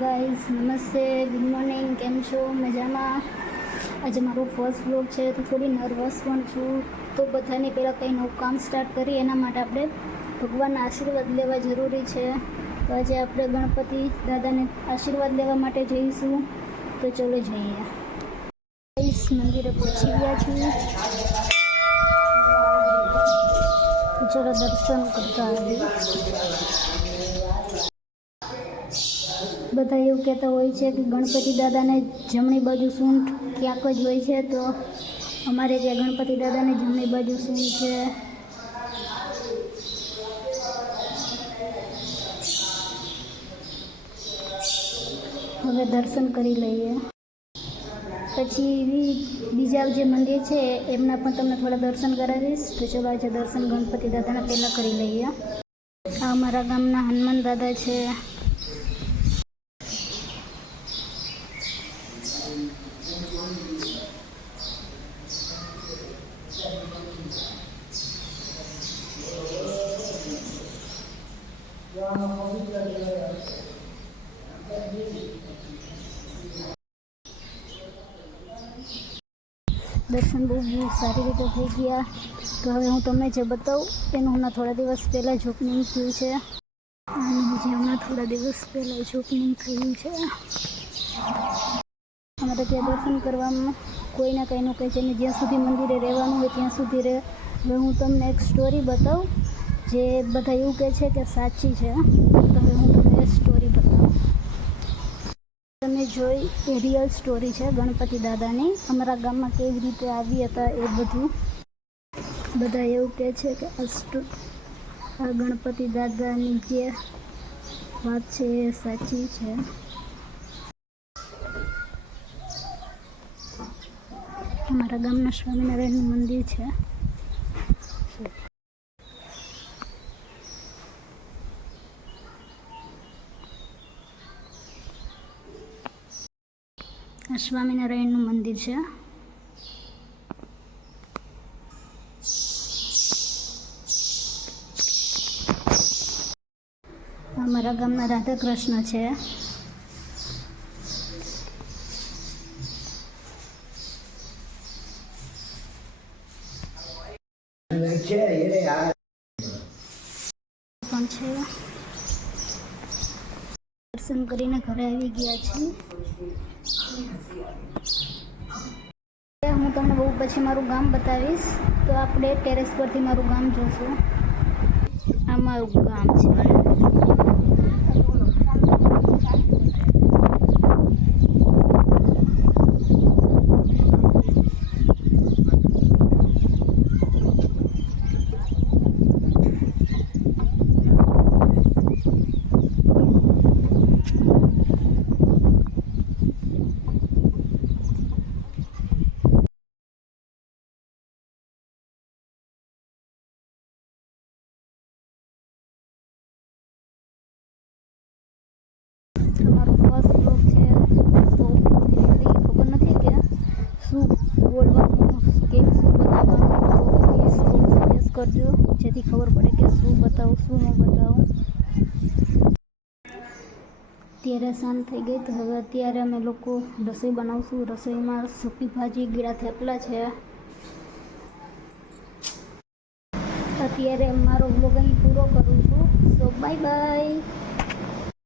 Guys નમસ્તે good morning કેમ છો? મજામાં? આજે મારો ફર્સ્ટ વ્લોગ છે, તો થોડી નર્વસ પણ છું. તો બધાને પહેલાં કંઈ નવું કામ સ્ટાર્ટ કરી એના માટે આપણે ભગવાનના આશીર્વાદ લેવા જરૂરી છે. તો આજે આપણે ગણપતિ દાદાને આશીર્વાદ લેવા માટે જઈશું. તો ચલો જઈએ. મંદિરે પહોંચી ગયા તો ચલો દર્શન કરતા આવીએ. બધા એવું કહેતા હોય છે કે ગણપતિ દાદાને જમણી બાજુ સૂંઠ ક્યાંક જ હોય છે, તો અમારે ત્યાં ગણપતિ દાદાને જમણી બાજુ સૂંઠ છે. હવે દર્શન કરી લઈએ. પછી બીજા જે મંદિર છે, એમના પણ તમને થોડા દર્શન કરાવીશ. તો ચલો આજે દર્શન ગણપતિ દાદાના પહેલાં કરી લઈએ. આ અમારા ગામના હનુમાન દાદા છે. દર્શન બહુ સારી રીતે થઈ ગયા. તો હવે હું તમને જે બતાવું, એનું હમણાં થોડા દિવસ પહેલાં જ થયું છે. અને જે હમણાં થોડા દિવસ પહેલાં જ થયું છે. અમારે ત્યાં દર્શન કરવામાં કોઈને કંઈનું કંઈ છે ને જ્યાં સુધી મંદિરે રહેવાનું હોય ત્યાં સુધી રહે. હવે હું તમને એક સ્ટોરી બતાવું. જે બધા એવું કહે છે કે સાચી છે તો હવે હું તમને સ્ટોરી બતાવું. તમે જોઈ એ રિયલ સ્ટોરી છે ગણપતિ દાદાની. અમારા ગામમાં કેવી રીતે આવી હતા એ બધું. બધા એવું કહે છે કે આ ગણપતિ દાદાની જે વાત છે એ સાચી છે. અમારા ગામના સ્વામિનારાયણનું મંદિર છે. આ સ્વામિનારાયણનું મંદિર છે અમારા ગામના રાધા કૃષ્ણ છે પણ છે દર્શન કરીને ઘરે આવી ગયા છીએ હું તમને બહુ પછી મારું ગામ બતાવીશ. તો આપણે ટેરેસ પરથી મારું ગામ જોશું. આ મારું ગામ છે તમારો ફર્સ્ટ બ્લોગ છે તો એટલી ખબર નથી કે શું બોલવાનું કે શું બતાવવાનું તો પ્લીઝ થોડું સજેસ્ટ કરજો. જેથી ખબર પડે કે શું બતાવું, શું ન બતાવું. અત્યારે શાંત થઈ ગઈ. તો હવે અત્યારે અમે લોકો રસોઈ બનાવશું. રસોઈમાં સૂકી ભાજી, ગીરા થેપલા છે. અત્યારે મારો બ્લોગ અહીં પૂરો કરું છું. So bye bye